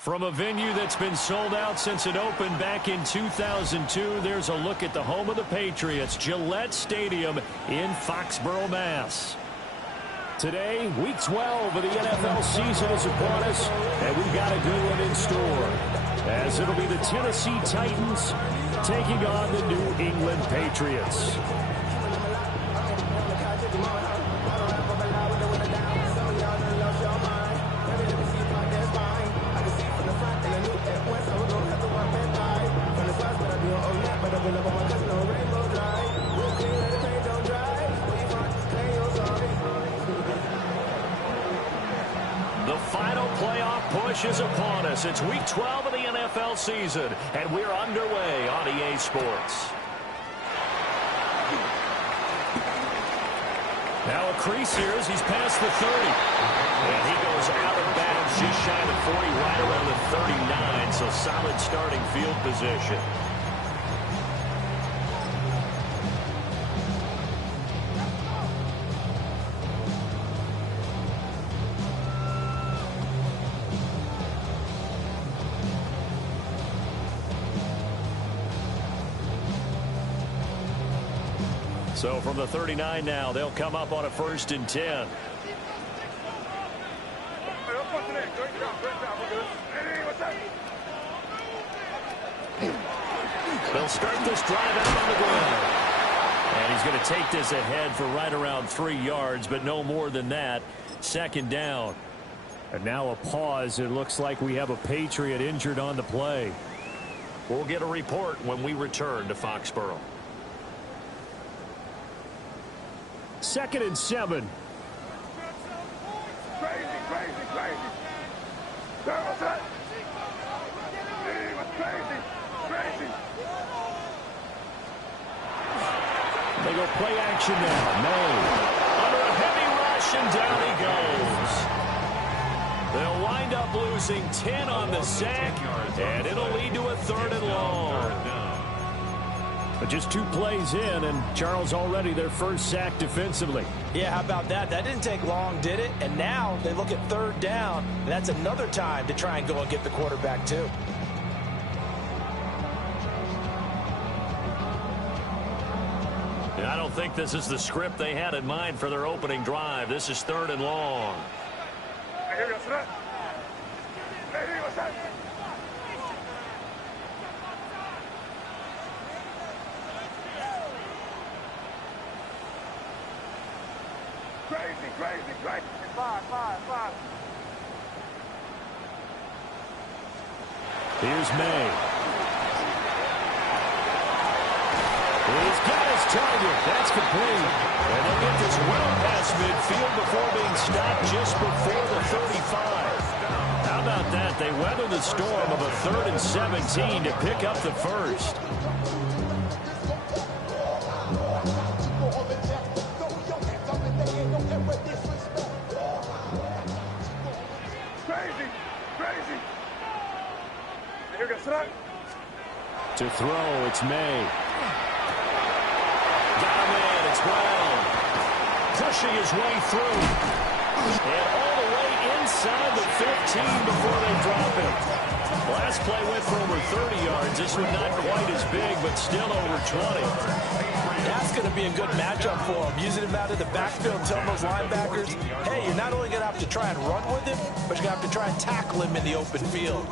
From a venue that's been sold out since it opened back in 2002, there's a look at the home of the Patriots, Gillette Stadium in Foxborough, Mass. Today, Week 12 of the NFL season is upon us, and we've got a good one in store, as it'll be the Tennessee Titans taking on the New England Patriots. The final playoff push is upon us. It's Week 12 of the NFL season, and we're underway on EA Sports. Now a crease here as he's past the 30. And he goes out of bounds just shy of the 40, right around the 39, so solid starting field position. So from the 39 now, they'll come up on a 1st and 10. They'll start this drive out on the ground. And he's going to take this ahead for right around 3 yards, but no more than that. 2nd down. And now a pause. It looks like we have a Patriot injured on the play. We'll get a report when we return to Foxborough. 2nd and 7. Crazy. They go play action now. May under a heavy rush, and down he goes. They'll wind up losing 10 on the sack, and it'll lead to a 3rd and long. But just 2 plays in, and Charles already their first sack defensively. Yeah, how about that? That didn't take long, did it? And now they look at 3rd down, and that's another time to try and go and get the quarterback too. I don't think this is the script they had in mind for their opening drive. This is 3rd and long. Crazy. 5. Here's May. He's got his target. That's complete. And they'll get this well past midfield before being stopped just before the 35. How about that? They weather the storm of a 3rd and 17 to pick up the first. To throw, it's May. Got him in, it's Brown. Pushing his way through. And all the way inside the 15 before they drop him. Last play went for over 30 yards. This one not quite as big, but still over 20. That's going to be a good matchup for him. Using him out of the backfield, telling those linebackers, hey, you're not only going to have to try and run with him, but you're going to have to try and tackle him in the open field.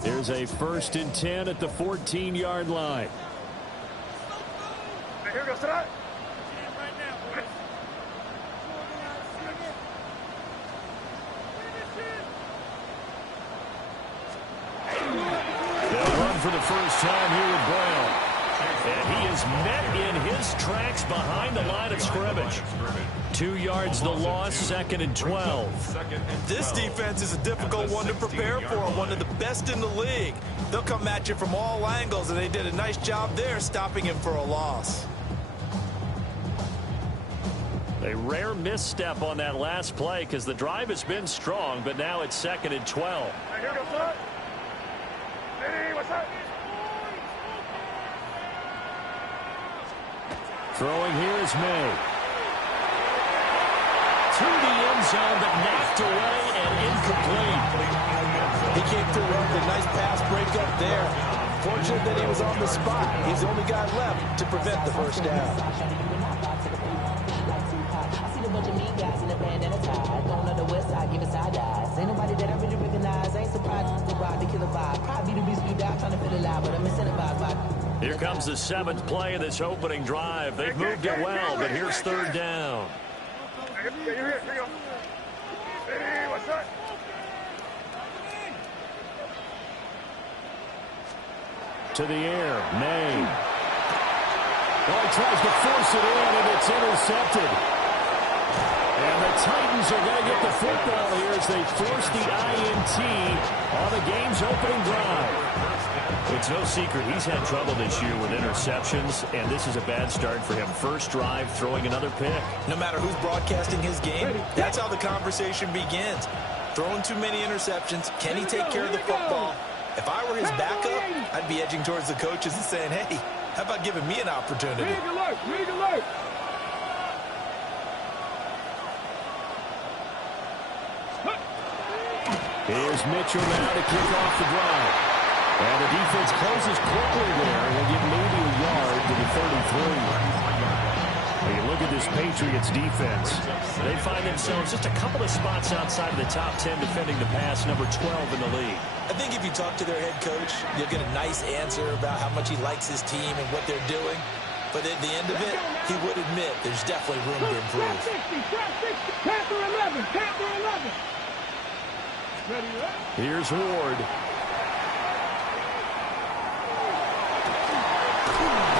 There's a 1st and 10 at the 14-yard line. Here goes that. They'll run for the first time here with Brown. And he is met in his tracks behind the line of scrimmage. 2 yards the loss, 2nd and 12. This defense is a difficult one to prepare for, one of the best in the league. They'll come at you from all angles, and they did a nice job there stopping him for a loss. A rare misstep on that last play because the drive has been strong, but now it's 2nd and 12. Here goes, son. Hey, what's up? Throwing here is May. To the end zone, but knocked away and incomplete. He came through with a nice pass breakup there. Fortunate that he was on the spot. He's the only guy left to prevent the first down. I see the bunch of mean guys in the band and a tie. Don't know the west side, give it side eyes. Ain't nobody that I really recognize. Ain't surprised to ride the killer vibe. Probably the beast we die trying to feel alive, but I'm incentivized by. Here comes the 7th play of this opening drive. They've moved it well, but here's 3rd down. You're here. Here you go. Hey, what's up? To the air, May. Oh, he tries to force it in, and it's intercepted. And the Titans are going to get the football here as they force the INT on the game's opening drive. It's no secret he's had trouble this year with interceptions, and this is a bad start for him. First drive, throwing another pick. No matter who's broadcasting his game, that's how the conversation begins. Throwing too many interceptions, can he take care of the football? If I were his backup, I'd be edging towards the coaches and saying, hey, how about giving me an opportunity? Rig alert. Here's Mitchell now to kick off the drive. And the defense closes quickly there. We'll get maybe a yard to the 33. When you look at this Patriots defense, they find themselves just a couple of spots outside of the top 10 defending the pass, number 12 in the league. I think if you talk to their head coach, you'll get a nice answer about how much he likes his team and what they're doing. But at the end of it, he would admit there's definitely room to improve. Panther 11. Here's Ward.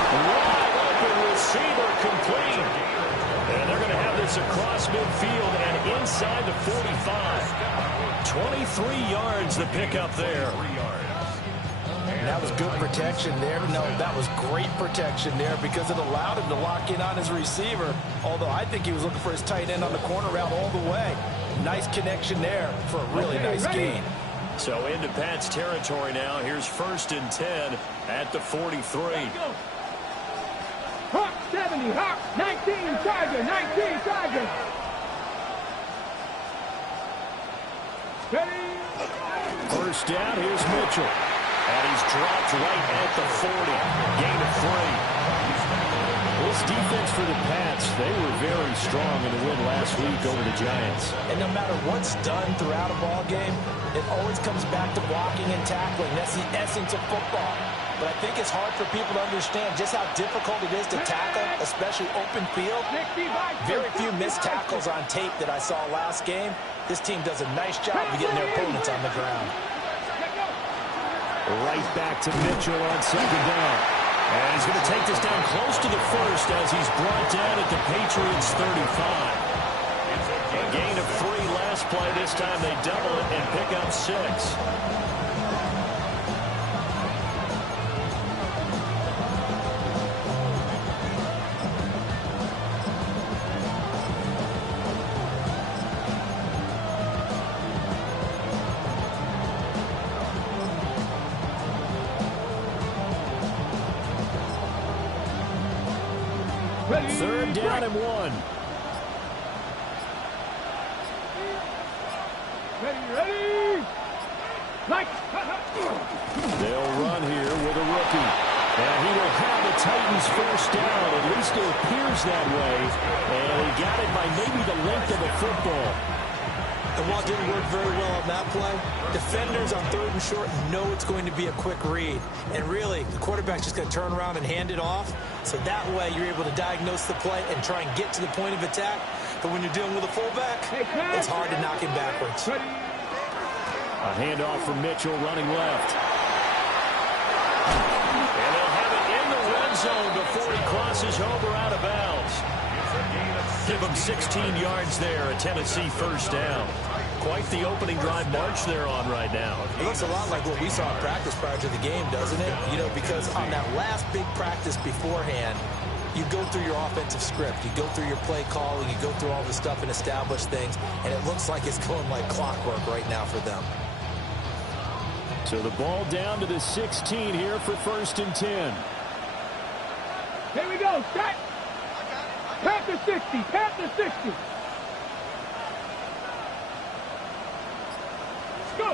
Wide open receiver complete. And they're going to have this across midfield and inside the 45. 23 yards the pickup there. That was good protection there. No, that was great protection there because it allowed him to lock in on his receiver. Although I think he was looking for his tight end on the corner route all the way. Nice connection there for a really nice gain. So into Pat's territory now. Here's 1st and 10 at the 43. Hawk 70, Hawk 19, Tiger. Ready? First down, here's Mitchell. And he's dropped right at the 40. Gain of 3. This defense for the Pats, they were very strong in the win last week over the Giants. And no matter what's done throughout a ball game, it always comes back to blocking and tackling. That's the essence of football. But I think it's hard for people to understand just how difficult it is to tackle, especially open field. Very few missed tackles on tape that I saw last game. This team does a nice job of getting their opponents on the ground. Right back to Mitchell on 2nd down. And he's going to take this down close to the 1st as he's brought down at the Patriots 35. A gain of 3 last play. This time they double it and pick up 6. Ready? 3rd down and 1. Ready? Like. They'll run here with a rookie. And he will have the Titans first down. At least it appears that way. And he got it by maybe the length of the football. And while it didn't work very well on that play, defenders on 3rd and short know it's going to be a quick read. And really, the quarterback's just going to turn around and hand it off. So that way, you're able to diagnose the play and try and get to the point of attack. But when you're dealing with a fullback, it's hard to knock him backwards. A handoff from Mitchell running left. And they'll have it in the red zone before he crosses over out of bounds. Give him 16 yards there, a Tennessee first down. Quite the opening drive march they're on right now. It looks a lot like what we saw in practice prior to the game, doesn't it? You know, because on that last big practice beforehand, you go through your offensive script. You go through your play calling. You go through all the stuff and establish things. And it looks like it's going like clockwork right now for them. So the ball down to the 16 here for 1st and 10. Here we go. Set. Panther 60. Panther 60. Let's go.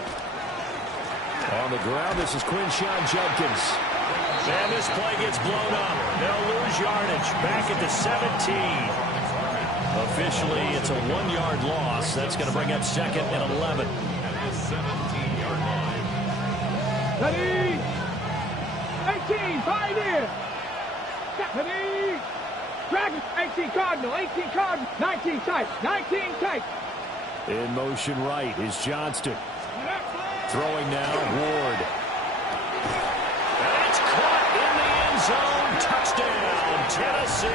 On the ground, this is Quinshon Judkins. And this play gets blown up. They'll lose yardage. Back at the 17. Officially, it's a 1-yard loss. That's going to bring up 2nd and 11. Ready. 18. Pioneer. Ready. Dragon. 18 Cardinal. 18 Cardinal. 19 tight. 19 tight. In motion right is Johnston. Throwing now, Ward. And it's caught in the end zone. Touchdown, Tennessee.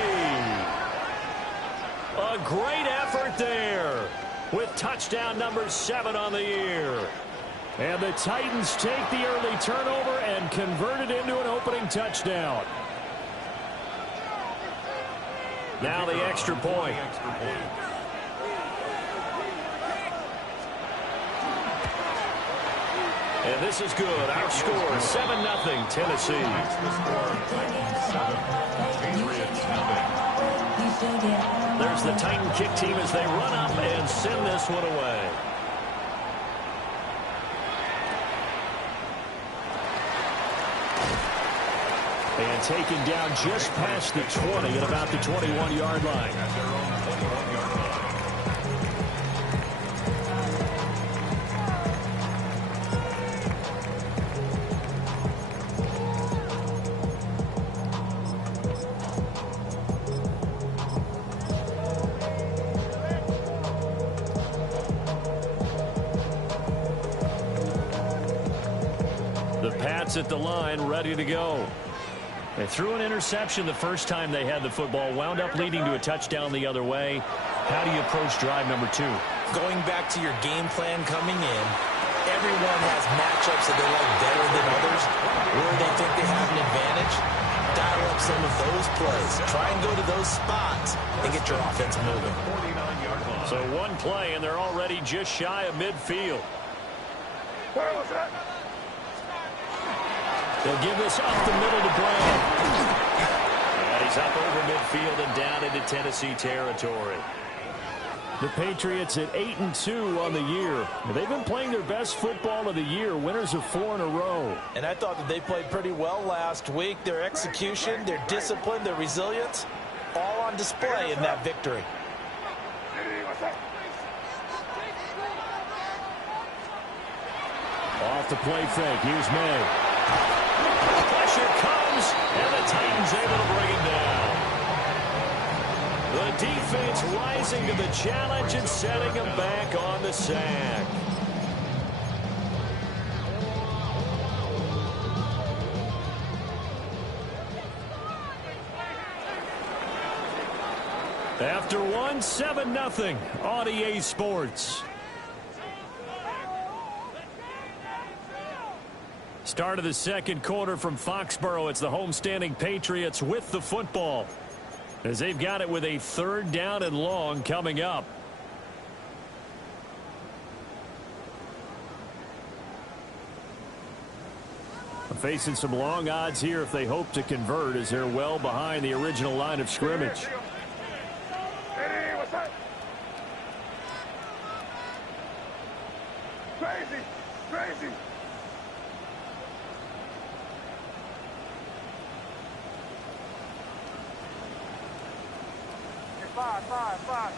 A great effort there with touchdown number 7 on the year. And the Titans take the early turnover and convert it into an opening touchdown. Now the extra point. And this is good. Our score, 7-0 Tennessee. There's the Titan kick team as they run up and send this one away. And taken down just past the 20 at about the 21-yard line. The Pats at the line, ready to go. They threw an interception the first time they had the football, wound up leading to a touchdown the other way. How do you approach drive number 2? Going back to your game plan coming in, everyone has matchups that they like better than others. Where they think they have an advantage, dial up some of those plays. Try and go to those spots and get your offense moving. So one play, and they're already just shy of midfield. Where was that? They'll give this up the middle to Brown. And he's up over midfield and down into Tennessee territory. The Patriots at 8-2 on the year. They've been playing their best football of the year, winners of 4 in a row. And I thought that they played pretty well last week. Their execution, their discipline, their resilience, all on display in that victory. Off the play fake. Here's May. Pressure comes, and the Titans able to bring him down. The defense rising to the challenge and setting him back on the sack. After one, 7-0 on EA Sports. Start of the second quarter from Foxborough. It's the homestanding Patriots with the football, as they've got it with a 3rd down and long coming up. Facing some long odds here if they hope to convert, as they're well behind the original line of scrimmage. Hey, what's that? Crazy, crazy. Five.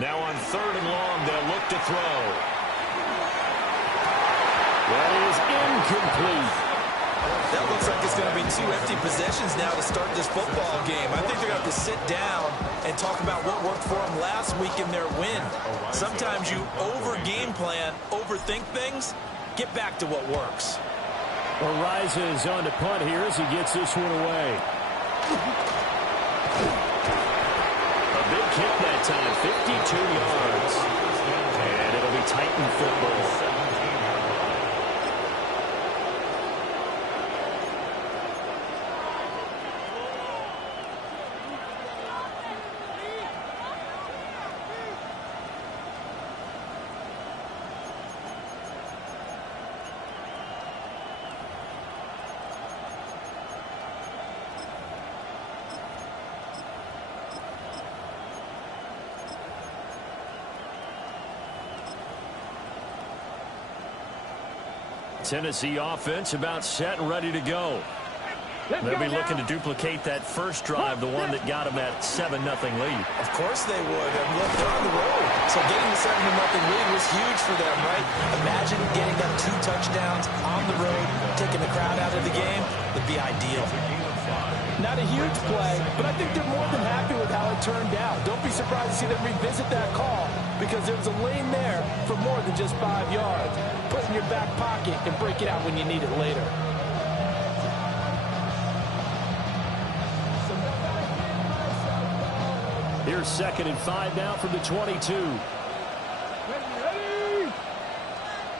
Now on 3rd and long, they'll look to throw. That is incomplete. That looks like it's going to be 2 empty possessions now to start this football game. I think they're going to have to sit down and talk about what worked for them last week in their win. Sometimes you over-game plan, overthink things. Get back to what works. Ariza on to punt here as he gets this one away. A big kick that time, 52 yards. And it'll be Titan football. Tennessee offense about set and ready to go. They'll be looking to duplicate that first drive, the one that got them that 7-0 lead. Of course they would. And look, they're on the road. So getting the 7-0 lead was huge for them, right? Imagine getting them 2 touchdowns on the road, taking the crowd out of the game would be ideal. Not a huge play, but I think they're more than happy with how it turned out. Don't be surprised to see them revisit that call because there was a lane there for more than just 5 yards. Put it in your back pocket and break it out when you need it later. Here's 2nd and 5 now from the 22. Ready?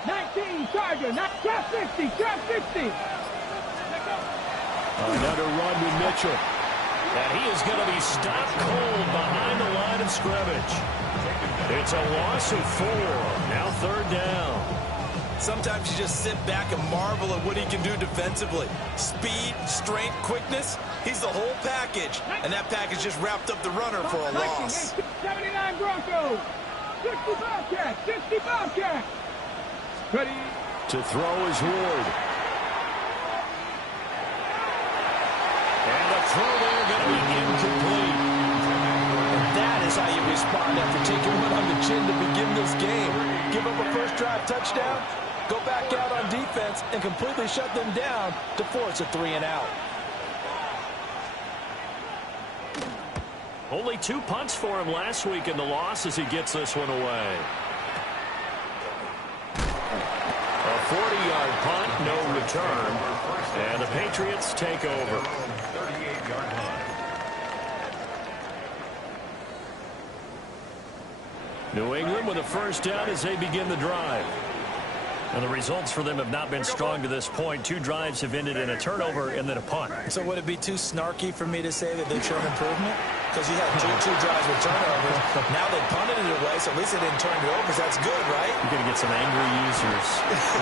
19, Charger, not trap 50, trap 50. Another run with Mitchell. And he is going to be stopped cold behind the line of scrimmage. It's a loss of 4. Now 3rd down. Sometimes you just sit back and marvel at what he can do defensively. Speed, strength, quickness. He's the whole package. And that package just wrapped up the runner for a loss. 79 Broncos. 60 Bobcats. 60 Bobcats. Ready? To throw is Ward. And the throw there going to be incomplete. And that is how you respond after taking one on the chin to begin this game. Give up a first drive touchdown, go back out on defense, and completely shut them down to force a 3-and-out. Only 2 punts for him last week in the loss as he gets this one away. A 40-yard punt, no return. And the Patriots take over. 38-yard line. New England with a first down as they begin the drive. And the results for them have not been strong to this point. 2 drives have ended in a turnover and then a punt. So would it be too snarky for me to say that they've shown improvement? Because you had two drives with turnovers. Now they punted it away, so at least they didn't turn it over. So that's good, right? You're going to get some angry users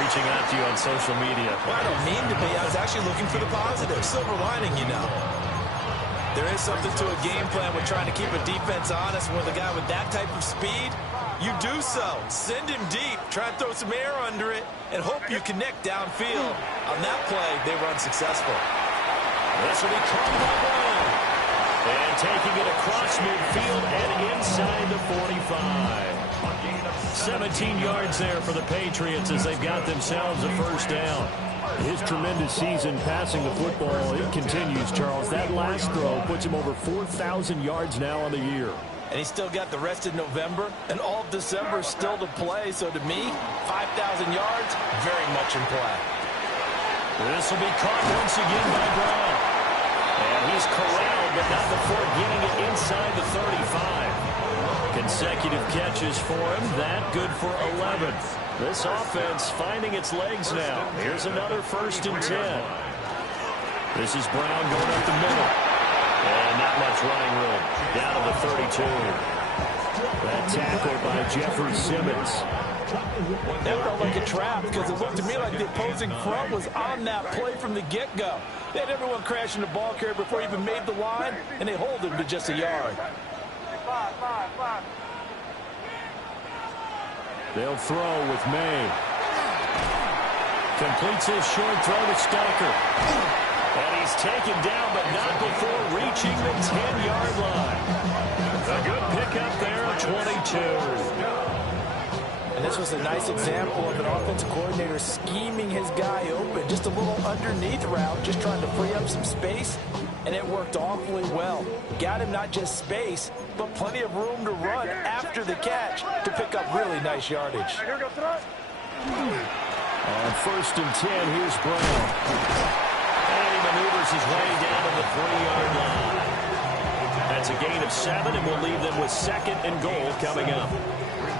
reaching out to you on social media. Well, I don't mean to be. I was actually looking for the positive. Silver lining, you know. There is something to a game plan with trying to keep a defense honest. With a guy with that type of speed, you do so. Send him deep. Try and throw some air under it and hope you connect downfield. On that play, they were unsuccessful. This will be caught by Brown. And taking it across midfield and inside the 45. 17 yards there for the Patriots as they've got themselves a first down. His tremendous season passing the football, it continues, Charles. That last throw puts him over 4,000 yards now on the year. And he's still got the rest of November and all of December still to play. So to me, 5,000 yards, very much in play. This will be caught once again by Brown. And he's corralled, but not before getting it inside the 35. Consecutive catches for him. That good for 11. This offense finding its legs now. Here's another 1st and 10. This is Brown going up the middle. And not much running room. Down to the 32. That tackle by Jeffrey Simmons. That felt like a trap because it looked to me like the opposing front was on that play from the get-go. They had everyone crashing the ball carrier before he even made the line, and they hold him to just a yard. They'll throw with May. Completes his short throw to Stocker. And he's taken down, but not before reaching the 10-yard line. A good pickup there, 22. And This was a nice example of an offensive coordinator scheming his guy open. Just a little underneath route, just trying to free up some space, and it worked awfully well. Got him not just space, but plenty of room to run after the catch to pick up really nice yardage. On 1st and 10, here's Brown. And he maneuvers his way down to the 3-yard line. That's a gain of 7, and we'll leave them with 2nd and goal coming up.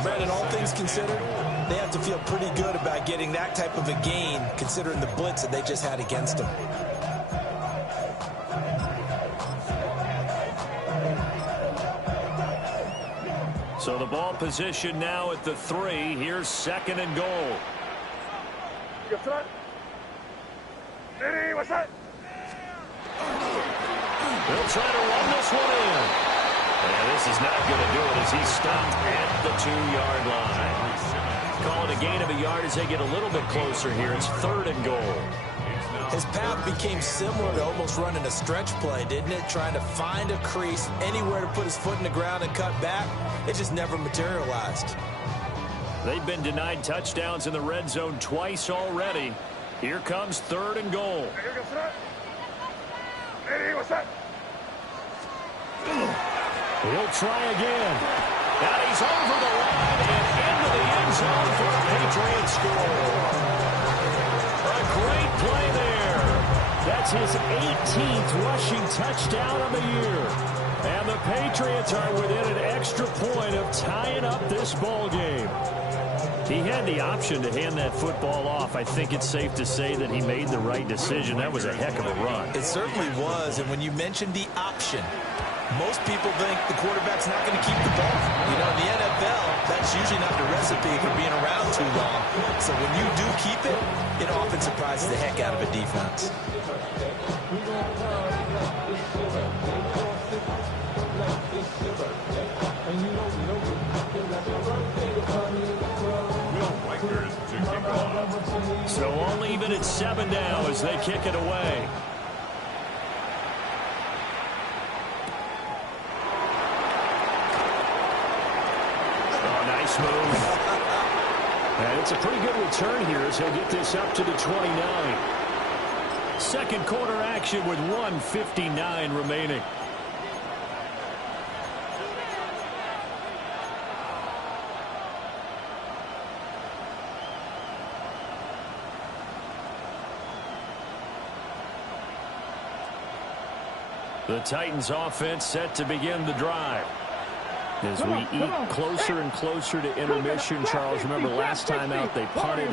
Brandon, all things considered, they have to feel pretty good about getting that type of a gain, considering the blitz that they just had against them. So the ball position now at the 3. Here's 2nd and goal. They'll try to run this one in. And this is not going to do it as he's stopped at the 2-yard line. Call it a gain of a yard as they get a little bit closer here. It's 3rd and goal. His path became similar to almost running a stretch play, didn't it? Trying to find a crease, anywhere to put his foot in the ground and cut back. It just never materialized. They've been denied touchdowns in the red zone twice already. Here comes 3rd and goal. He'll try again. Now he's over the line and into the end zone for a Patriot score. A great play there. That's his 18th rushing touchdown of the year. And the Patriots are within an extra point of tying up this ball game. He had the option to hand that football off. I think it's safe to say that he made the right decision. That was a heck of a run. It certainly was, and when you mentioned the option, most people think the quarterback's not going to keep the ball. You know, in the NFL, that's usually not the recipe for being around too long. So when you do keep it, it often surprises the heck out of a defense. So only even at 7 now as they kick it away. Oh, nice move. And it's a pretty good return here as he'll get this up to the 29. Second quarter action with 1:59 remaining. The Titans offense set to begin the drive. As we eat closer and closer to intermission, Charles, remember last time out they punted.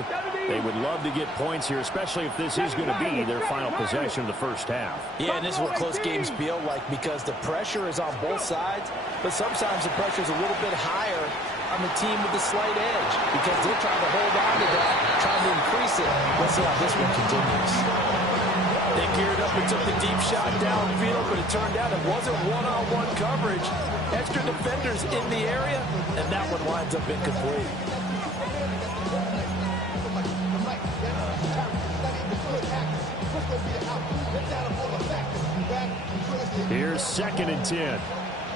They would love to get points here, especially if this is going to be their final possession of the first half. Yeah, and this is what close games feel like because the pressure is on both sides, but sometimes the pressure is a little bit higher on the team with the slight edge because they're trying to hold on to that, trying to increase it. Let's see how this one continues. They geared up and took the deep shot downfield, but it turned out it wasn't one-on-one coverage. Extra defenders in the area, and that one winds up incomplete. Here's 2nd and 10.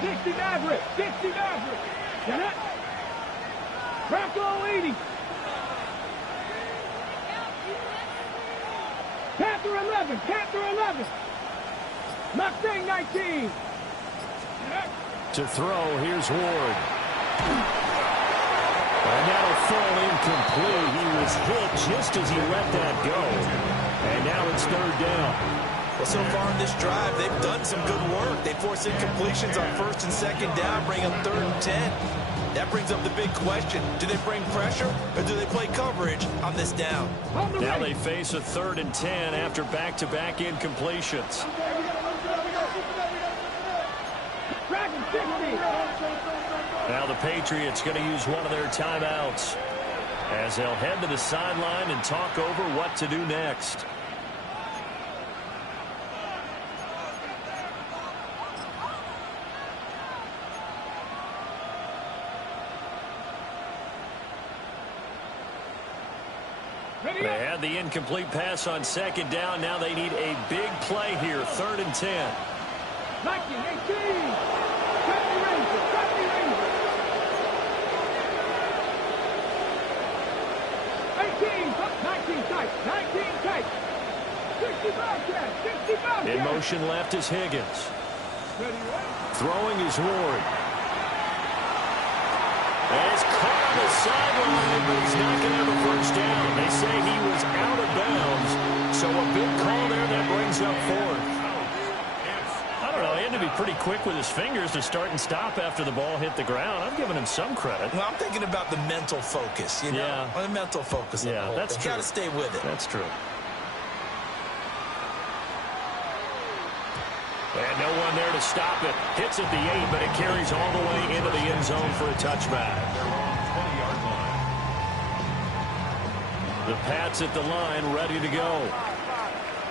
60 Maverick, 60 Maverick. Get it? Bronco 80. Panther 11, Panther 11. Mustang 19. To throw, here's Ward. And that'll fall incomplete. He was hit just as he let that go. And now it's 3rd down. Well, so far in this drive, they've done some good work. They force incompletions on 1st and 2nd down, bring them 3rd and 10. That brings up the big question. Do they bring pressure or do they play coverage on this down? Now they face a 3rd and 10 after back-to-back incompletions. Now the Patriots going to use one of their timeouts as they'll head to the sideline and talk over what to do next. They had the incomplete pass on 2nd down. Now they need a big play here, 3rd and 10. 19-18. 19 tight. 19 tight. 65 10. 65 In motion left is Higgins. Throwing is Ward. And it's caught on the sideline, but he's not going to have a first down. They say he was out of bounds, so a big call there that brings up fourth. I don't know, he had to be pretty quick with his fingers to start and stop after the ball hit the ground. I'm giving him some credit. Well, I'm thinking about the mental focus, you know? Yeah. The mental focus. Yeah, that's true. Got to stay with it. That's true. And no one there to stop it. Hits at the 8, but it carries all the way into the end zone for a touchback. The Pats at the line, ready to go.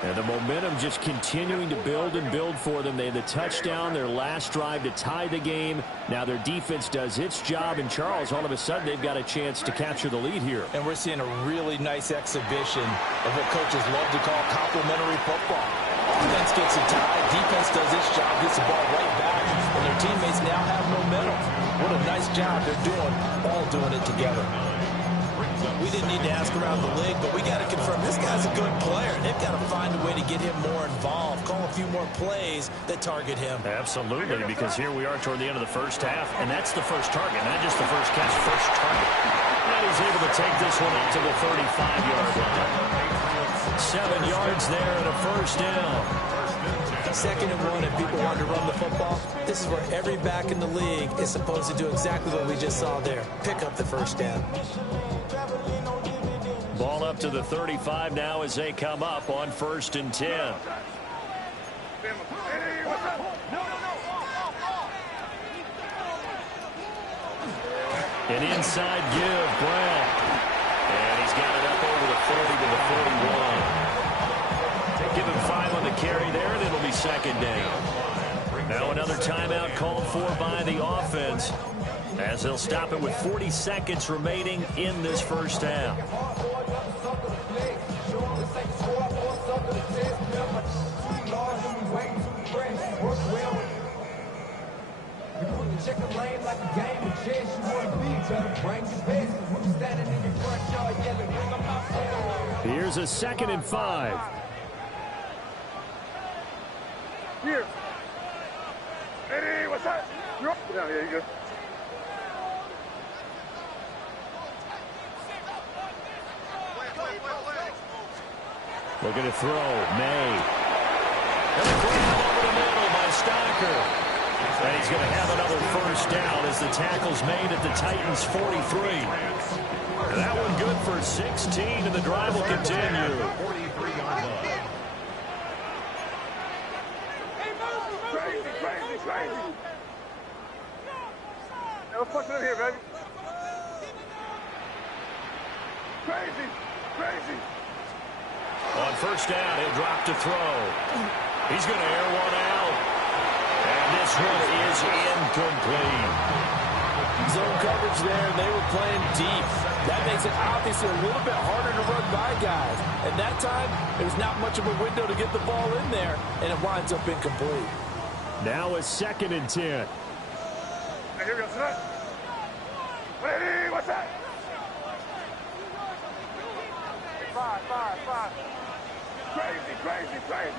And the momentum just continuing to build and build for them. They had the touchdown, their last drive to tie the game. Now their defense does its job, and Charles, all of a sudden, they've got a chance to capture the lead here. And we're seeing a really nice exhibition of what coaches love to call complementary football. Offense gets it tied, defense does its job, gets the ball right back, and their teammates now have momentum. What a nice job they're doing, all doing it together. We didn't need to ask around the league, but we got to confirm this guy's a good player. They've got to find a way to get him more involved, call a few more plays that target him. Absolutely, because here we are toward the end of the first half, and that's the first target, not just the first catch, first target. And he's able to take this one out to the 35-yard line. 7 yards there and a first down. 2nd and 1, and people want to run the football. This is where every back in the league is supposed to do exactly what we just saw there. Pick up the first down. Ball up to the 35 now as they come up on 1st and 10. An inside give, Brown. And he's got it up over the 40 to the 41. Give him 5 on the carry there, and it'll be 2nd down. Now another timeout called for by the offense, as they'll stop it with 40 seconds remaining in this first half. Here's a 2nd and 5. Here. Hey, what's that? You're up. Down here, you go. Looking to throw. May. And the grab over the middle by Stocker. And he's going to have another first down as the tackle's made at the Titans' 43. And that one good for 16, and the drive will continue. Crazy. Let's push it in here, baby. Crazy. On first down, he'll drop to throw. He's going to air one out. And this one is incomplete. Zone coverage there, and they were playing deep. That makes it obviously a little bit harder to run by guys. And that time, there's not much of a window to get the ball in there, and it winds up incomplete. Now a 2nd and 10. Hey, here we go, son. Hey, what's that? 5. Crazy. Hey,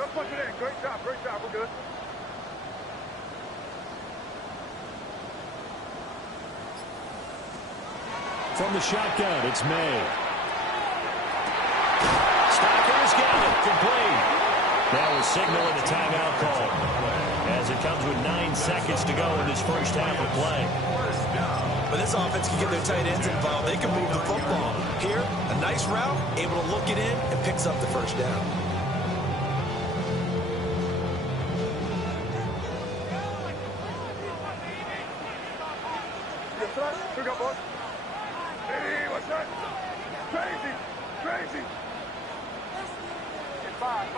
let's push it in. Great job. We're good. From the shotgun, it's May. Stocker's got it. Complete. Now a signal and a timeout call, as it comes with 9 seconds to go in this first half of play. But this offense can get their tight ends involved. They can move the football. Here, a nice route, able to look it in, and picks up the first down. Here we go, boys. Hey, what's that? Crazy. 5.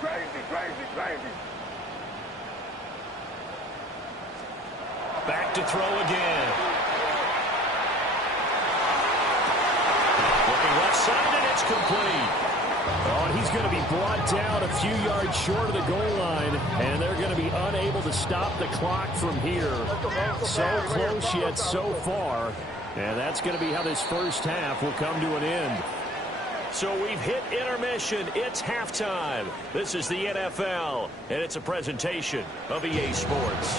Crazy. Back to throw again. Looking left side, and it's complete. Oh, and he's going to be brought down a few yards short of the goal line, and they're going to be unable to stop the clock from here. So close yet so far. And that's going to be how this first half will come to an end. So we've hit intermission. It's halftime. This is the NFL, and it's a presentation of EA Sports.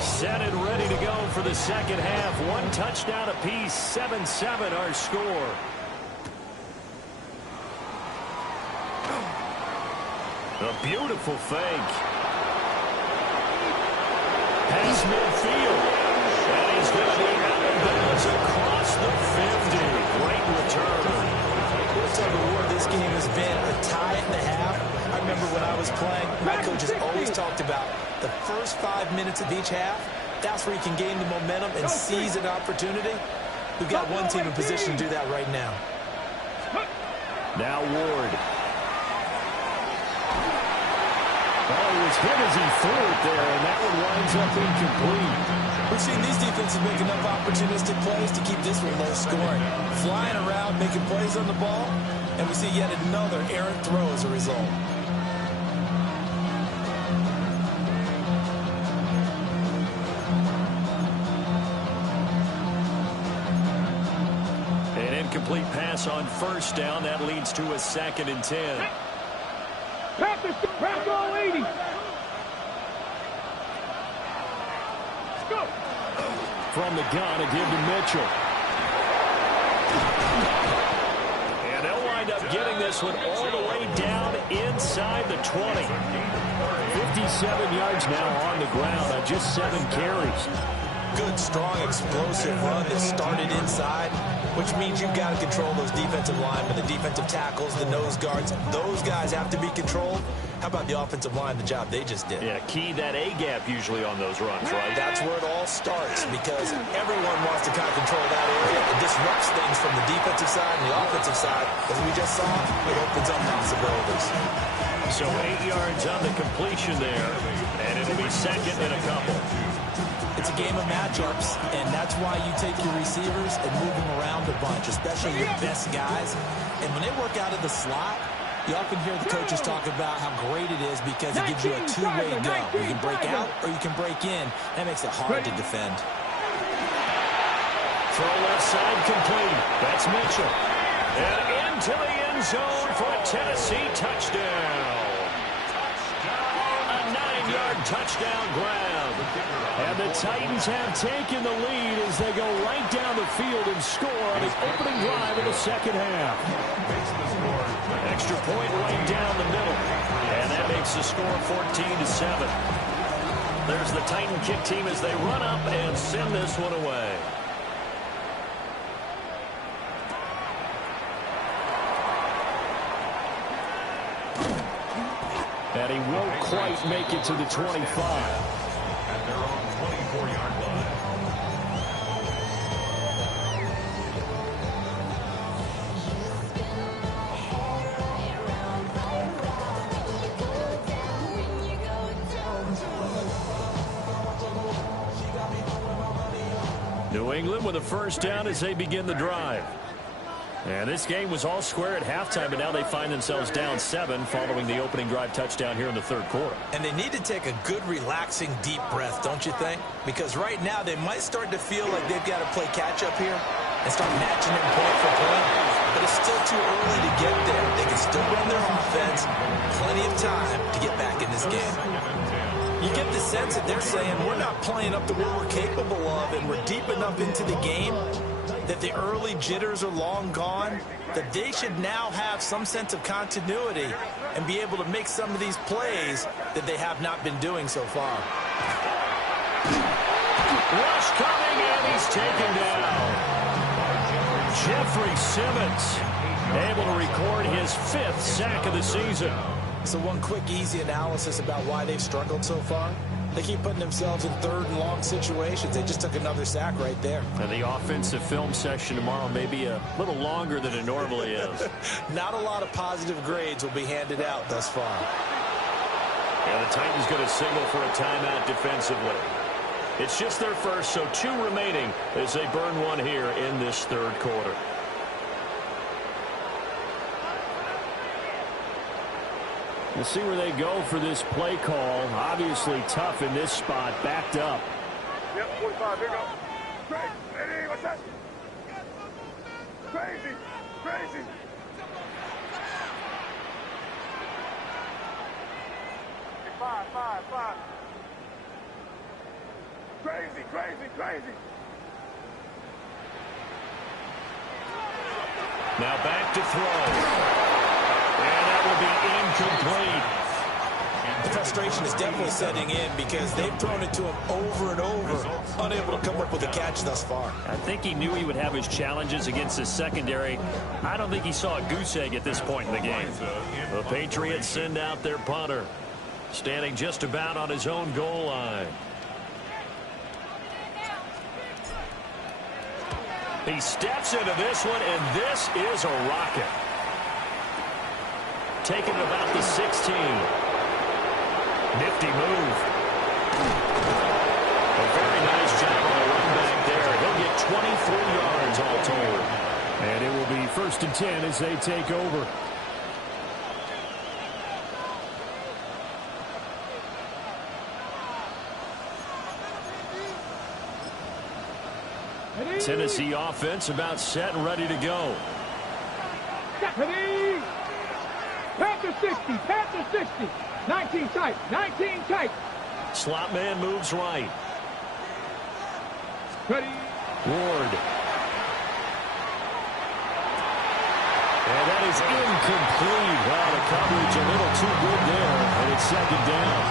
Set and ready to go for the second half. One touchdown apiece, 7-7 our score. A beautiful fake. Pass midfield. And he's going to be out of bounds across the 50. Great return. We'll tell you what this game has been. A tie at the half. I remember when I was playing, my coaches always talked about the first 5 minutes of each half. That's where you can gain the momentum and seize an opportunity. We've got one team in position to do that right now. Now Ward. Oh, he was hit as he threw it there, and that one winds up incomplete. We've seen these defenses make enough opportunistic plays to keep this one low scoring. Flying around, making plays on the ball, and we see yet another errant throw as a result. An incomplete pass on first down. That leads to a 2nd and 10. Pass all 80. Go. From the gun, a give to Mitchell. And they'll wind up getting this one all the way down inside the 20. 57 yards now on the ground on just 7 carries. Good, strong, explosive run that started inside, which means you've got to control those defensive linemen, the defensive tackles, the nose guards. Those guys have to be controlled. How about the offensive line, the job they just did? Yeah, key that A-gap usually on those runs, right? That's where it all starts, because everyone wants to kind of control that area. It disrupts things from the defensive side and the offensive side. As we just saw, it opens up possibilities. So 8 yards on the completion there, and it'll be 2nd and a couple. It's a game of matchups, and that's why you take your receivers and move them around a bunch, especially your best guys. And when they work out of the slot, you often hear the coaches talk about how great it is because it gives you a two-way go. You can break out or you can break in. That makes it hard to defend. Throw left side complete. That's Mitchell. And into the end zone for a Tennessee touchdown. A 9-yard touchdown grab. And the Titans have taken the lead as they go right down the field and score on the opening drive of the second half. Extra point right down the middle. And that makes the score 14-7. There's the Titan kick team as they run up and send this one away. And he won't quite make it to the 25. At their own 24-yard line. New England with a first down as they begin the drive. And this game was all square at halftime, but now they find themselves down 7 following the opening drive touchdown here in the third quarter. And they need to take a good, relaxing, deep breath, don't you think? Because right now they might start to feel like they've got to play catch-up here and start matching them point for point. But it's still too early to get there. They can still run their offense. Plenty of time to get back in this game. You get the sense that they're saying we're not playing up to what we're capable of, and we're deep enough into the game that the early jitters are long gone, that they should now have some sense of continuity and be able to make some of these plays that they have not been doing so far. Rush coming, and he's taken down. Jeffrey Simmons able to record his 5th sack of the season. So one quick, easy analysis about why they've struggled so far. They keep putting themselves in third and long situations. They just took another sack right there. And the offensive film session tomorrow may be a little longer than it normally is. Not a lot of positive grades will be handed out thus far. And the Titans going to signal for a timeout defensively. It's just their first, so 2 remaining as they burn one here in this third quarter. We'll see where they go for this play call. Obviously tough in this spot, backed up. Yep, 45, here we go. Crazy, Eddie, what's that? Crazy, crazy. Five. Crazy, crazy, crazy. Now back to throw. And that will be incomplete. The frustration is definitely setting in because they've thrown it to him over and over, unable to come up with a catch thus far. I think he knew he would have his challenges against his secondary. I don't think he saw a goose egg at this point in the game. The Patriots send out their punter, standing just about on his own goal line. He steps into this one, and this is a rocket. Taking about the 16. Nifty move. A very nice job on the run back there. He'll get 23 yards all told. And it will be 1st and 10 as they take over. Tennessee offense about set and ready to go. Ready? Panther 60, Panther 60. 19 tight, 19 tight. Slot man moves right. Ready? Ward. And that is incomplete. Wow, the coverage a little too good there, and it's 2nd down.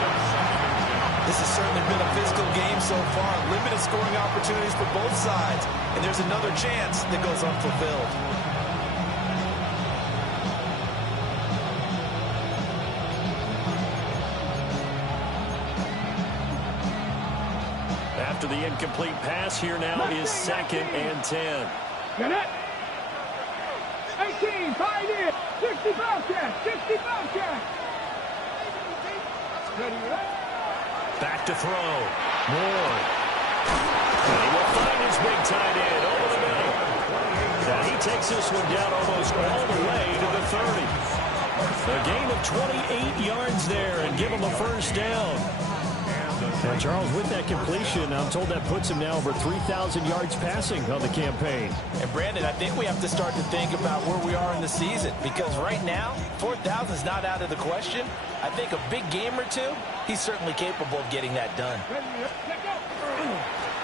This has certainly been a physical game so far. Limited scoring opportunities for both sides. And there's another chance that goes unfulfilled. After the incomplete pass, here now is 2nd and 10. Get it? 18, 5 in. 60 Bobcat, 60 Bobcat. Ready, right? Back to throw. Ward. And he will find his big tight end over the middle. Now he takes this one down almost all the way to the 30. A gain of 28 yards there and give him a 1st down. Now, Charles, with that completion, I'm told that puts him now over 3,000 yards passing on the campaign. And, Brandon, I think we have to start to think about where we are in the season because right now, 4,000 is not out of the question. I think a big game or two, he's certainly capable of getting that done.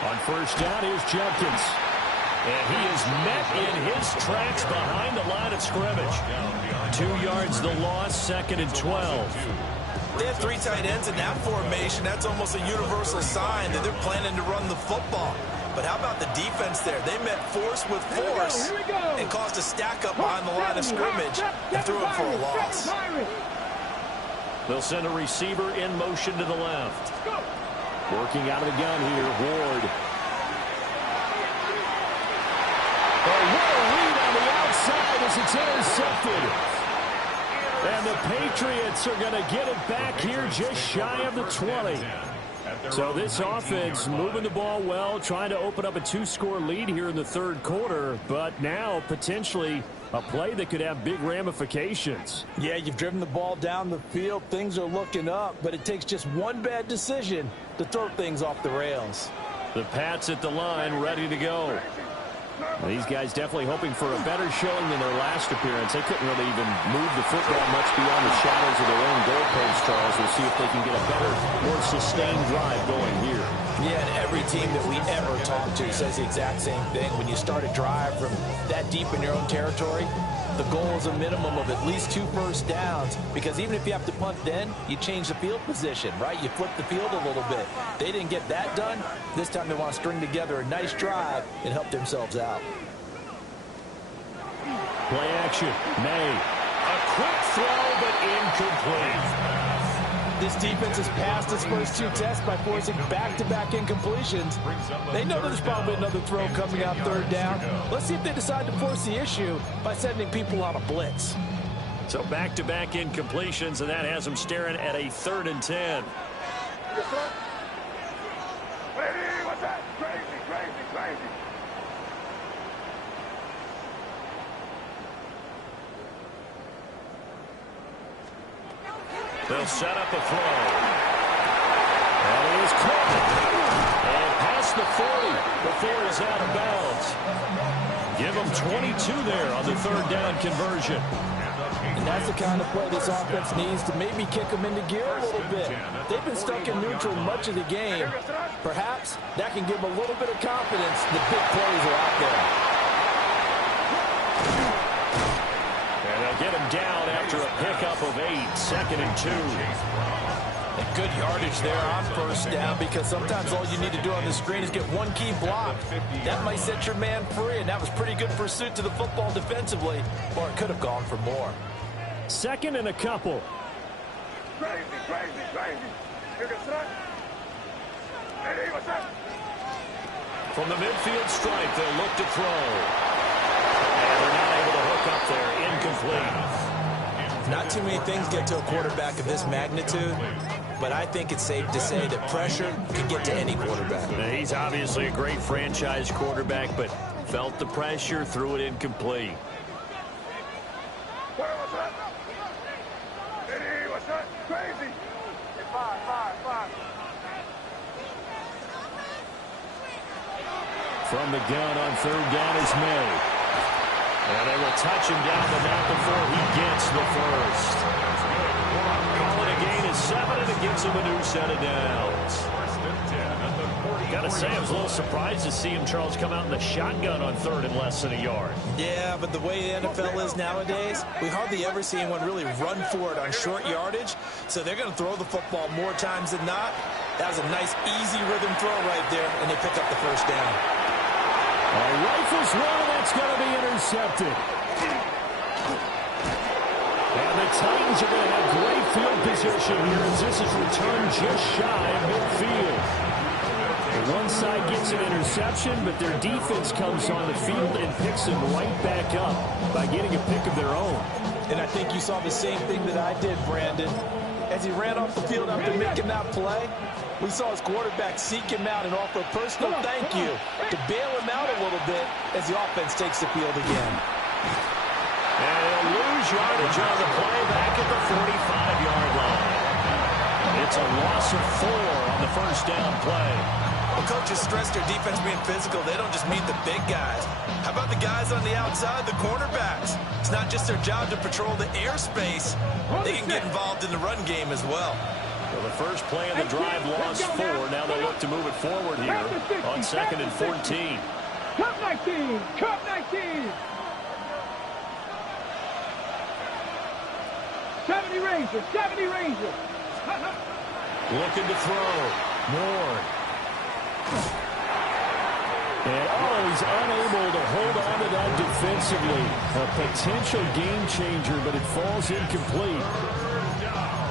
On 1st down, here's Jenkins. And he is met in his tracks behind the line of scrimmage. 2 yards the loss, 2nd and 12. They have 3 tight ends in that formation. That's almost a universal sign that they're planning to run the football. But how about the defense there? They met force with force and caused a stack up behind the line of scrimmage and threw it for a loss. They'll send a receiver in motion to the left. Working out of the gun here, Ward. Oh, what a read on the outside as it's intercepted. And the Patriots are going to get it back here just shy of the 20. So this offense moving the ball well, trying to open up a 2-score lead here in the 3rd quarter, but now potentially a play that could have big ramifications. Yeah, you've driven the ball down the field. Things are looking up, but it takes just one bad decision to throw things off the rails. The Pats at the line, ready to go. These guys definitely hoping for a better showing than their last appearance. They couldn't really even move the football much beyond the shadows of their own goalpost, Charles. We'll see if they can get a better, more sustained drive going here. Yeah, and every team that we ever talk to says the exact same thing. When you start a drive from that deep in your own territory, the goal is a minimum of at least 2 first downs because even if you have to punt then, you change the field position, right? You flip the field a little bit. They didn't get that done. This time they want to string together a nice drive and help themselves out. Play action. May. A quick throw, but incomplete. This defense has passed its first 2 tests by forcing back-to-back incompletions. They know there's probably another throw coming out 3rd down. Let's see if they decide to force the issue by sending people on a blitz. So back-to-back incompletions, and that has them staring at a 3rd and 10. Ready, what's that? Crazy, crazy, crazy. They'll set up a throw. And he is caught. And past the 40 before he's out of bounds. Give him 22 there on the third down conversion. And that's the kind of play this offense needs to maybe kick them into gear a little bit. They've been stuck in neutral much of the game. Perhaps that can give them a little bit of confidence. The big plays are out there. And they'll get him down after a pickup of 8, 2nd and 2. And good yardage there on first down, because sometimes all you need to do on the screen is get one key block. That might set your man free, and that was pretty good pursuit to the football defensively, or it could have gone for more. 2nd and a couple. Crazy. From the midfield stripe, they'll look to throw. And they're not able to hook up there. Incomplete. Not too many things get to a quarterback of this magnitude, but I think it's safe to say that pressure can get to any quarterback. He's obviously a great franchise quarterback, but felt the pressure, threw it incomplete. Crazy. 5. From the gun on third down is May. And they will touch him down the net before he gets the first. Calling a gain is 7, and it gives him a new set of downs. Got to say, I was a little surprised to see him, Charles, come out in the shotgun on third and less than a yard. Yeah, but the way the NFL is nowadays, we hardly ever see anyone really run for it on short yardage. So they're going to throw the football more times than not. That was a nice, easy rhythm throw right there, and they pick up the first down. Rifles one, and that's going to be intercepted. And the Titans are going to have great field position here as this is returned just shy of midfield. One side gets an interception, but their defense comes on the field and picks them right back up by getting a pick of their own. And I think you saw the same thing that I did, Brandon. As he ran off the field after making that play, we saw his quarterback seek him out and offer a personal thank you to bail him out a little bit as the offense takes the field again. And he'll lose yardage on the play back at the 45-yard line. It's a loss of 4 on the first down play. Well, coaches stress their defense being physical. They don't just mean the big guys. How about the guys on the outside, the cornerbacks? It's not just their job to patrol the airspace. They can get involved in the run game as well. Well, the first play of the drive lost 4. Now they look to move it forward here on 2nd and 14. Cup 19. 70 Rangers. Looking to throw. Ward. And he's unable to hold on to that defensively. A potential game changer, but it falls incomplete.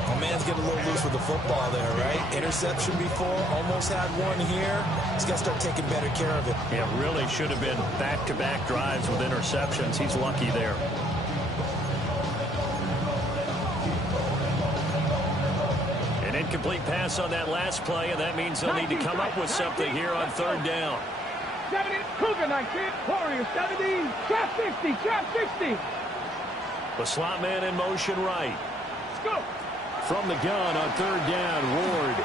Oh, man's getting a little loose with the football there, right? Interception before, almost had one here. He's got to start taking better care of it. Yeah, really should have been back-to-back drives with interceptions. He's lucky there. An incomplete pass on that last play, and that means they'll need to come up with something here on third down. 70, Cougar 19, Warriors 70, trap 60. The slot man in motion right. Let's go. From the gun on third down, Ward.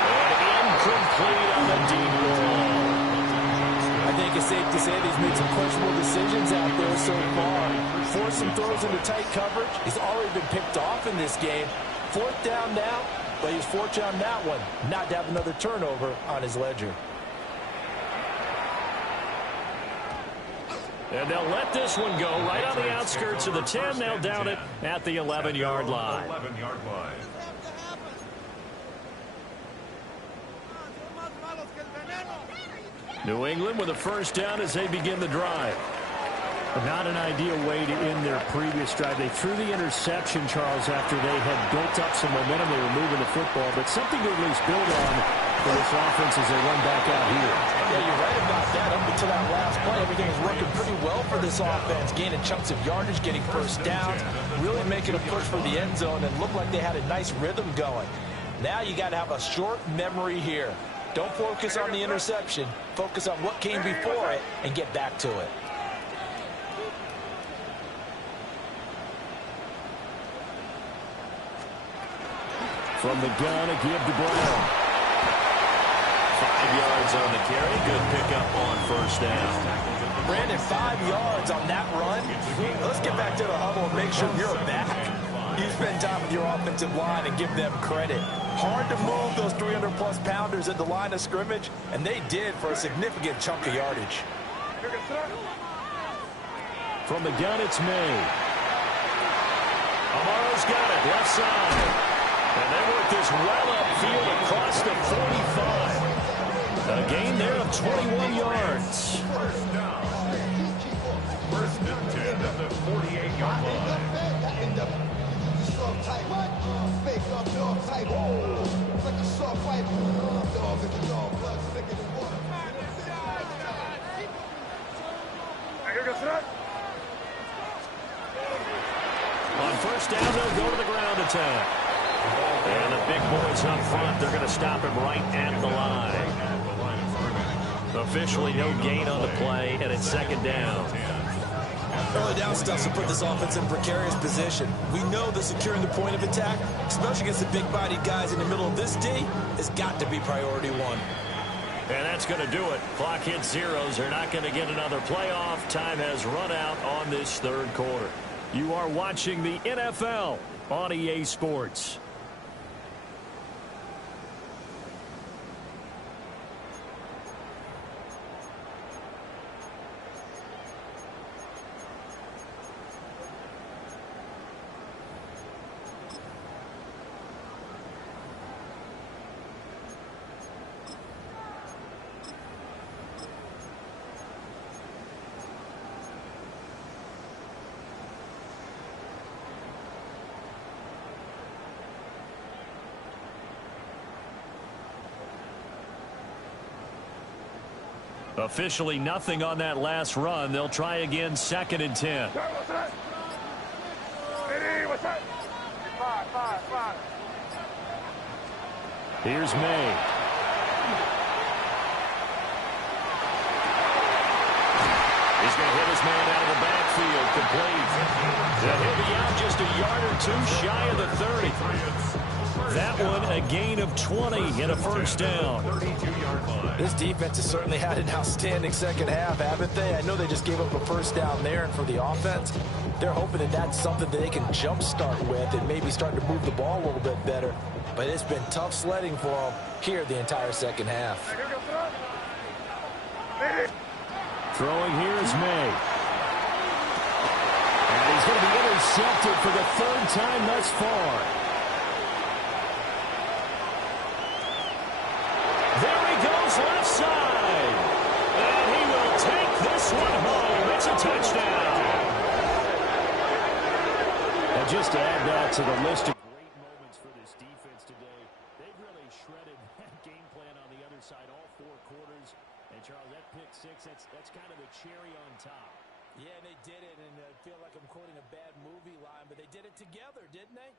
And incomplete on the deep ball. I think it's safe to say that he's made some questionable decisions out there so far. Forced some throws into tight coverage. He's already been picked off in this game. 4th down now, but he's fortunate on that one not to have another turnover on his ledger. And they'll let this one go right on the outskirts of the 10. They'll down it at the 11-yard line. New England with a first down as they begin the drive. Not an ideal way to end their previous drive. They threw the interception, Charles, after they had built up some momentum. They were moving the football, but something to at least build on for this offense as they run back out here. Yeah, you're right about that. Up until that last play, everything was working pretty well for this offense, gaining chunks of yardage, getting first downs, really making a push for the end zone, and looked like they had a nice rhythm going. Now you got to have a short memory here. Don't focus on the interception. Focus on what came before it and get back to it. From the gun, a give to Brown. 5 yards on the carry. Good pickup on first down. Brandon, 5 yards on that run. Let's get back to the huddle and make sure you're back. You spend time with your offensive line and give them credit. Hard to move those 300-plus pounders at the line of scrimmage, and they did for a significant chunk of yardage. From the gun, it's May. Amaro's got it, left side. And they work this well upfield across the 45. A gain there of 21 yards. First and 10 at the 48-yard line. On first down, they'll go to the ground attack. And the big boys up front, they're going to stop him right at the line. Officially no gain on the play, and it's second down. Early down stuff to put this offense in precarious position. We know that securing the point of attack, especially against the big-bodied guys in the middle of this D, has got to be priority one. And that's going to do it. Clock hits zeros. They're not going to get another playoff. Time has run out on this third quarter. You are watching the NFL on EA Sports. Officially nothing on that last run. They'll try again, second and 10. Here's May. He's going to hit his man out of the backfield, complete. And he'll be out just a yard or two shy of the 30. That one a gain of 20 and a first down. This defense has certainly had an outstanding second half, haven't they? I know they just gave up a first down there, and for the offense, they're hoping that that's something that they can jumpstart with and maybe start to move the ball a little bit better. But it's been tough sledding for them here the entire second half. Throwing here is May. And he's going to be intercepted for the third time thus far. There he goes left side. And he will take this one home. It's a touchdown. And just to add that to the list of great moments for this defense today, they've really shredded that game plan on the other side all 4 quarters. And, Charles, that pick six, that's kind of the cherry on top. Yeah, they did it, and I feel like I'm quoting a bad movie line, but they did it together, didn't they?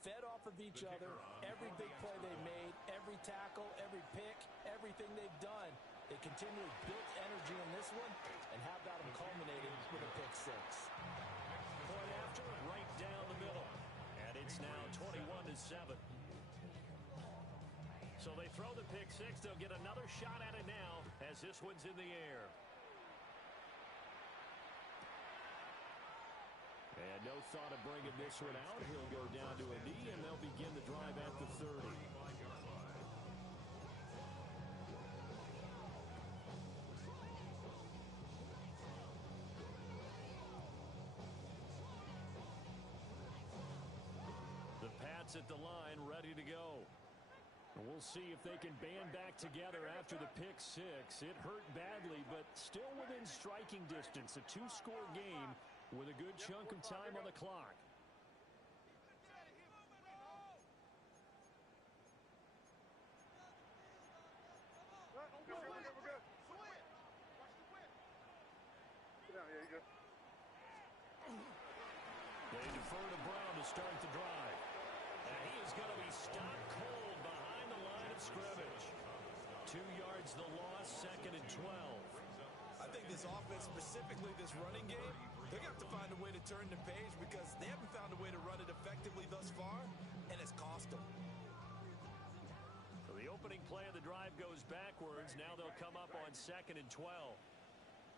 Fed off of each other, every big play they made, every tackle, every pick, everything they've done. They continually built energy in this one, and how about them culminating with a pick six? Point after, right down the middle. And it's now 21-7. So they throw the pick six. They'll get another shot at it now as this one's in the air. And no thought of bringing this one out. He'll go down to a knee, and they'll begin the drive at the 30. The Pats at the line, ready to go. And we'll see if they can band back together after the pick six. It hurt badly, but still within striking distance. A 2-score game with a good chunk of time on the clock. They defer to Brown to start the drive. And he is going to be stopped cold behind the line of scrimmage. 2 yards the loss, second and 12. I think this offense, specifically this running game, they're going to have to find a way to turn the page because they haven't found a way to run it effectively thus far, and it's cost them. play of the drive goes backwards. Now they'll come up on 2nd and 12.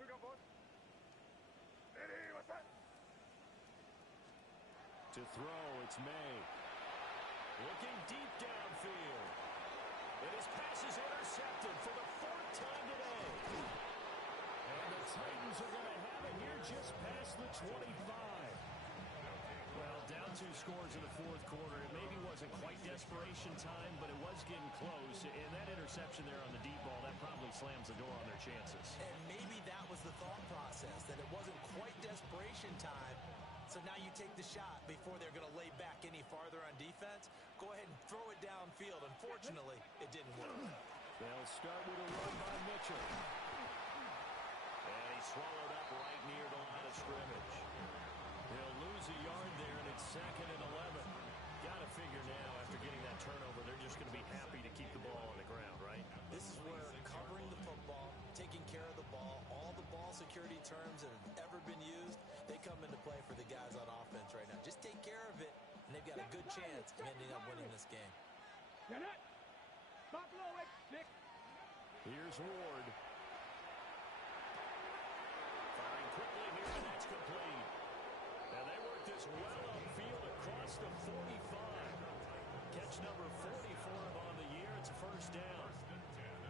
Here we go, boys. Ready, what's that? To throw, it's May. Looking deep downfield. And his pass is intercepted for the 4th time today. And the Titans are going to have it here just past the 25. Well, down 2 scores in the 4th quarter. It maybe wasn't quite desperation time, but it was getting close. And that interception there on the deep ball, that probably slams the door on their chances. And maybe that was the thought process, that it wasn't quite desperation time. So now you take the shot before they're going to lay back any farther on defense. Go ahead and throw it downfield. Unfortunately, it didn't work. They'll start with a run by Mitchell. And he's swallowed up right near the line of scrimmage. He'll lose a yard there, and it's 2nd and 11. Got to figure now, after getting that turnover, they're just going to be happy to keep the ball on the ground, right? This is where covering the football, taking care of the ball, all the ball security terms that have ever been used, they come into play for the guys on offense right now. Just take care of it, and they've got a good chance of ending up winning this game. Here's Ward. Firing quickly here, and that's complete. And they work this well upfield across the 45. Catch number 44 on the year. It's a first down.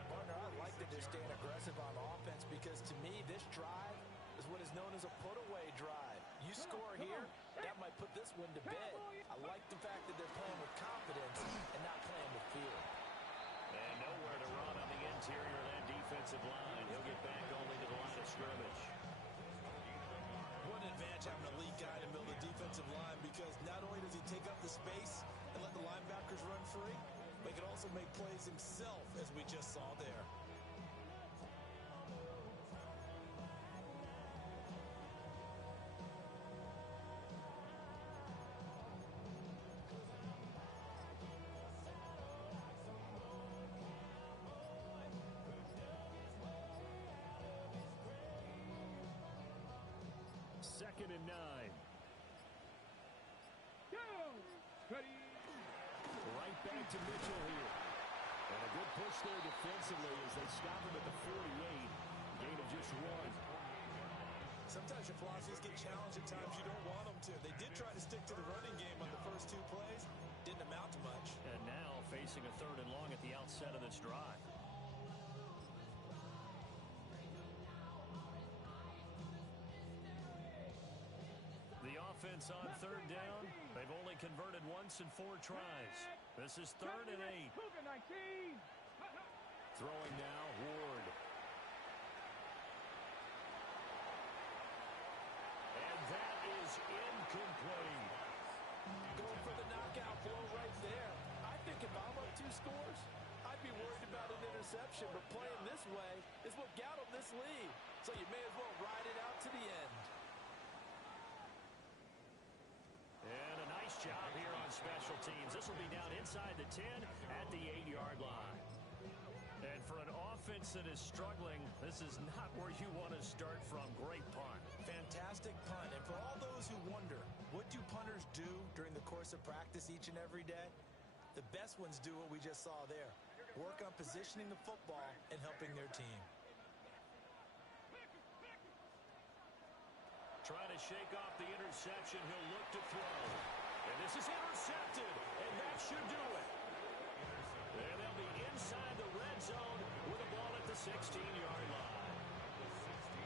Partner, I like that they're staying aggressive on offense because, to me, this drive is what is known as a put-away drive. You score here, that might put this one to bed. I like the fact that they're playing with confidence and not playing with fear. And nowhere to run on the interior of that defensive line. He'll get back only to the line of scrimmage. What an advantage having an elite guy in the middle of the defensive line, because not only does he take up the space and let the linebackers run free, but he can also make plays himself, as we just saw there. Second and 9. Ready. Right back to Mitchell here. And a good push there defensively as they stop him at the 48. Gain of just 1. Sometimes your philosophies get challenged at times you don't want them to. They did try to stick to the running game on the first 2 plays. Didn't amount to much. And now facing a 3rd and long at the outset of this drive. The offense on 3rd down. They've only converted once in 4 tries. This is 3rd and 8. Throwing now, Ward. And that is incomplete. Going for the knockout blow right there. I think if I'm up 2 scores, I'd be worried about an interception. But playing this way is what got them this lead. So you may as well ride it out to the end. And a nice job here on special teams. This will be down inside the 10 at the 8-yard line. And for an offense that is struggling, this is not where you want to start from. Great punt. Fantastic punt. And for all those who wonder, what do punters do during the course of practice each and every day? The best ones do what we just saw there. Work on positioning the football and helping their team. Trying to shake off the interception. He'll look to throw. And this is intercepted. And that should do it. And they'll be inside the red zone with a ball at the 16-yard line.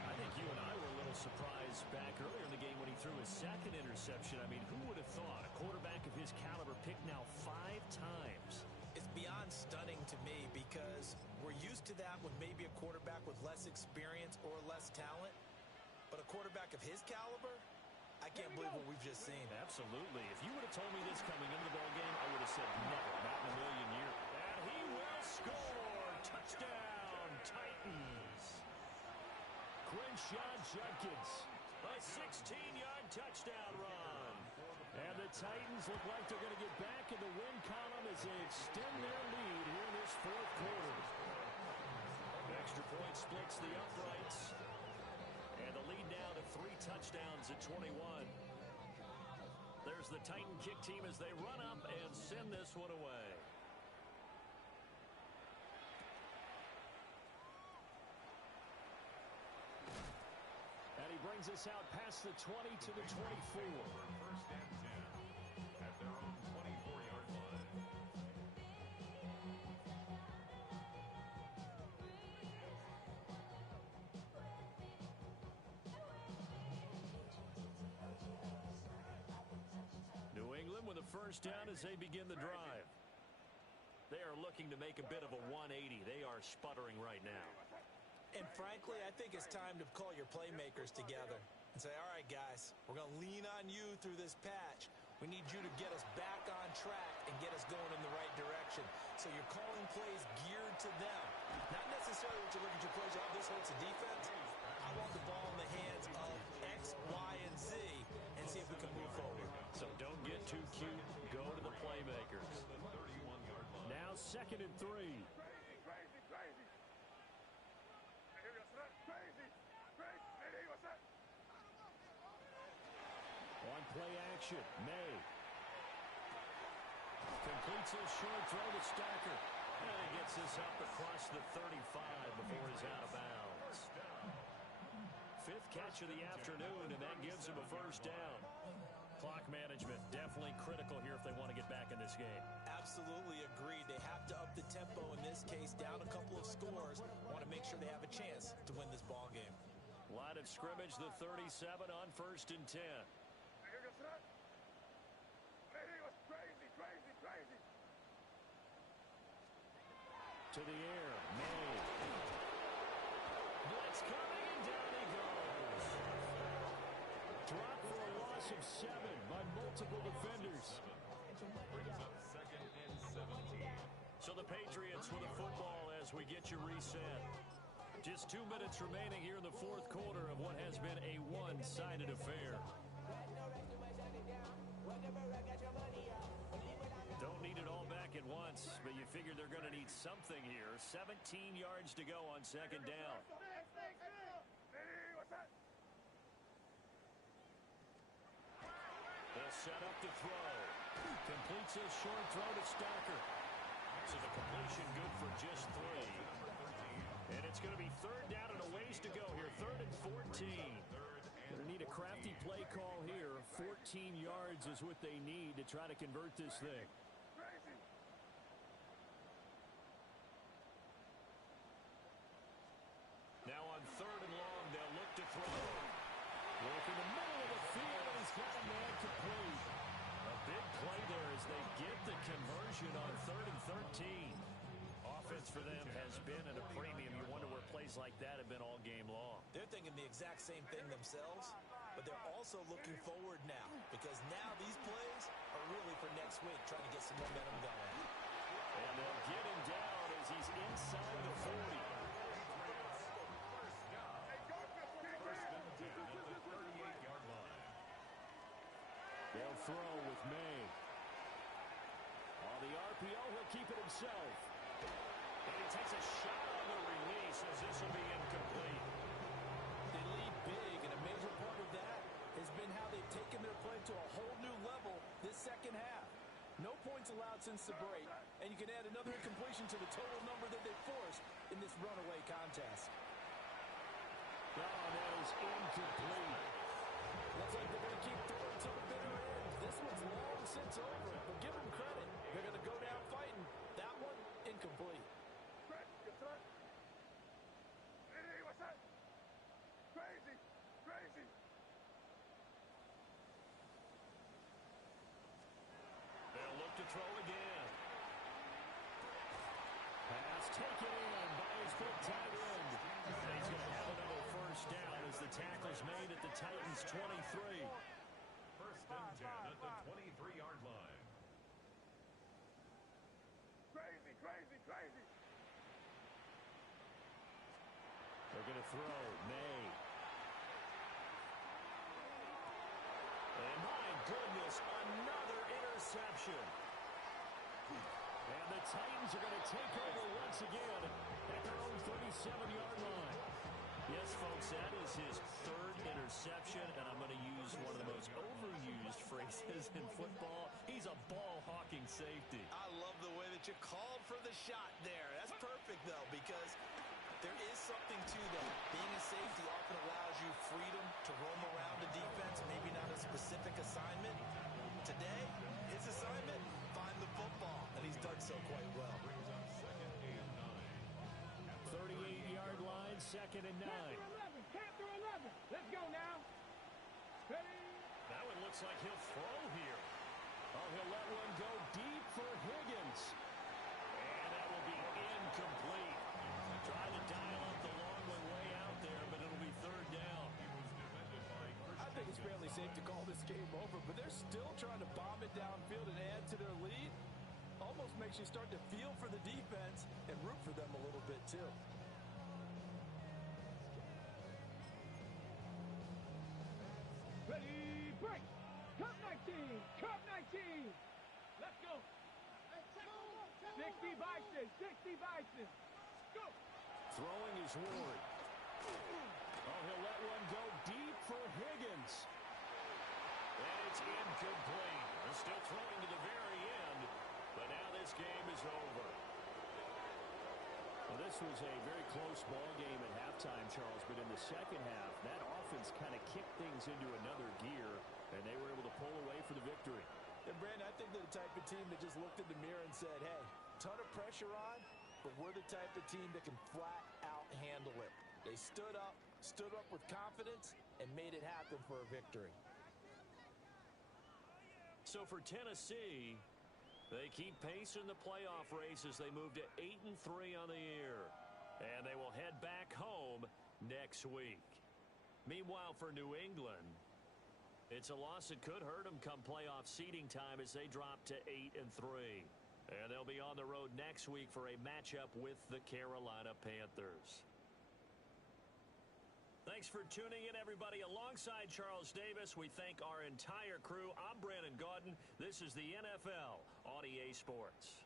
I think you and I were a little surprised back earlier in the game when he threw his 2nd interception. I mean, who would have thought a quarterback of his caliber picked now 5 times? It's beyond stunning to me because we're used to that with maybe a quarterback with less experience or less talent. But a quarterback of his caliber, I can't believe what we've just seen. Absolutely. If you would have told me this coming into the ballgame, I would have said never, not in a million years. And he will score. Touchdown, Titans. Quinshon Judkins, a 16-yard touchdown run. And the Titans look like they're going to get back in the win column as they extend their lead here in this 4th quarter. Extra point splits the uprights. And the lead now to 3 touchdowns at 21. There's the Titan kick team as they run up and send this one away. brings us out past the 20 to the 24. First and 10 at their own 24-yard line. New England with a first down as they begin the drive. They are looking to make a bit of a 180. They are sputtering right now. And frankly, I think it's time to call your playmakers together and say, all right, guys, we're going to lean on you through this patch. We need you to get us back on track and get us going in the right direction. So you're calling plays geared to them. Not necessarily what you're looking to plays, oh, this hurts the defense. I want the ball in the hands of X, Y, and Z and see if we can move forward. So don't get too cute. Go to the playmakers. Now 2nd and 3. Crazy. Crazy. What's that? On play action, May. Completes his short throw to Stacker. And he gets this up across the 35 before he's out of bounds. 5th catch of the afternoon, and that gives him a first down. Clock management definitely critical here if they want to get back in this game. Absolutely agreed. They have to up the tempo in this case, down a couple of scores. Want to make sure they have a chance to win this ball game. Line of scrimmage, the 37 on 1st and 10. Crazy. To the air, May. Blitz coming, and down he goes. Drop for a loss of 7 by multiple defenders. Brings up 2nd and 17. So the Patriots with the football as we get you reset. Just 2 minutes remaining here in the 4th quarter of what has been a one-sided affair. Don't need it all back at once, but you figure they're going to need something here. 17 yards to go on 2nd down. They'll set up to throw. Completes his short throw to Stacker. So the completion good for just 3. And it's going to be 3rd down and a ways to go here. 3rd and 14. Going to need a crafty play call here. 14 yards is what they need to try to convert this thing. Now on 3rd and long, they'll look to throw. Work in the middle of the field, and he's got a man complete. A big play there as they get the conversion on 3rd and 13. Offense for them has been at a premium. You wonder where plays like that have been all game long. They're thinking the exact same thing themselves, but they're also looking forward now because now these plays are really for next week, trying to get some momentum going. And they'll get him down as he's inside the 40. First and 10 at the 38-yard line. They'll throw with May. On the RPO, he'll keep it himself. And he takes a shot on the release as this will be incomplete. They lead big, and a major part of that has been how they've taken their play to a whole new level this second half. No points allowed since the break, and you can add another incompletion to the total number that they forced in this runaway contest. Oh, that is incomplete. Looks like they're going to keep throwing to the bitter end. This one's long since over, but give them credit. They're going to go down fighting. That one, incomplete. Hey, what's that? Crazy. They'll look to throw again. Pass taken in by his big tight end. And he's going to have another first down as the tackle's made at the Titans' 23. First and 10 at the 23-yard line. Crazy. They're going to throw. May. And my goodness, another interception. And the Titans are going to take over once again at their own 37-yard line. Yes, folks, that is his 3rd interception, and I'm going to use one of the most overused phrases in football. He's a ball-hawking safety. I love the way that you called for the shot there. That's perfect, though, because There is something to that. Being a safety often allows you freedom to roam around the defense, maybe not a specific assignment. Today, his assignment, find the football, and he's done so quite well. 38-yard line, 2nd and 9. Count to 11. Let's go now. Ready? That one looks like he'll throw here. Oh, he'll let one go deep for Higgins. And that will be incomplete. Try to dial up the long one way out there, but it'll be 3rd down. I think it's fairly safe to call this game over, but they're still trying to bomb it downfield and add to their lead. Almost makes you start to feel for the defense and root for them a little bit, too. Ready, break. Cup 19. Cup 19. Let's go. 60 Bison. 60 Bison. Go. Throwing is Ward. Oh, he'll let one go deep for Higgins. And it's incomplete. They're still throwing to the very end, but now this game is over. Well, this was a very close ball game at halftime, Charles, but in the second half, that offense kind of kicked things into another gear, and they were able to pull away for the victory. And, Brandon, I think they're the type of team that just looked in the mirror and said, hey, ton of pressure on, but we're the type of team that can flat out handle it. They stood up with confidence, and made it happen for a victory. So for Tennessee, they keep pace in the playoff race as they move to 8-3 on the year. And they will head back home next week. Meanwhile, for New England, it's a loss that could hurt them come playoff seeding time as they drop to 8-3. And they'll be on the road next week for a matchup with the Carolina Panthers. Thanks for tuning in, everybody. Alongside Charles Davis, we thank our entire crew. I'm Brandon Gaudin. This is the NFL on EA Sports.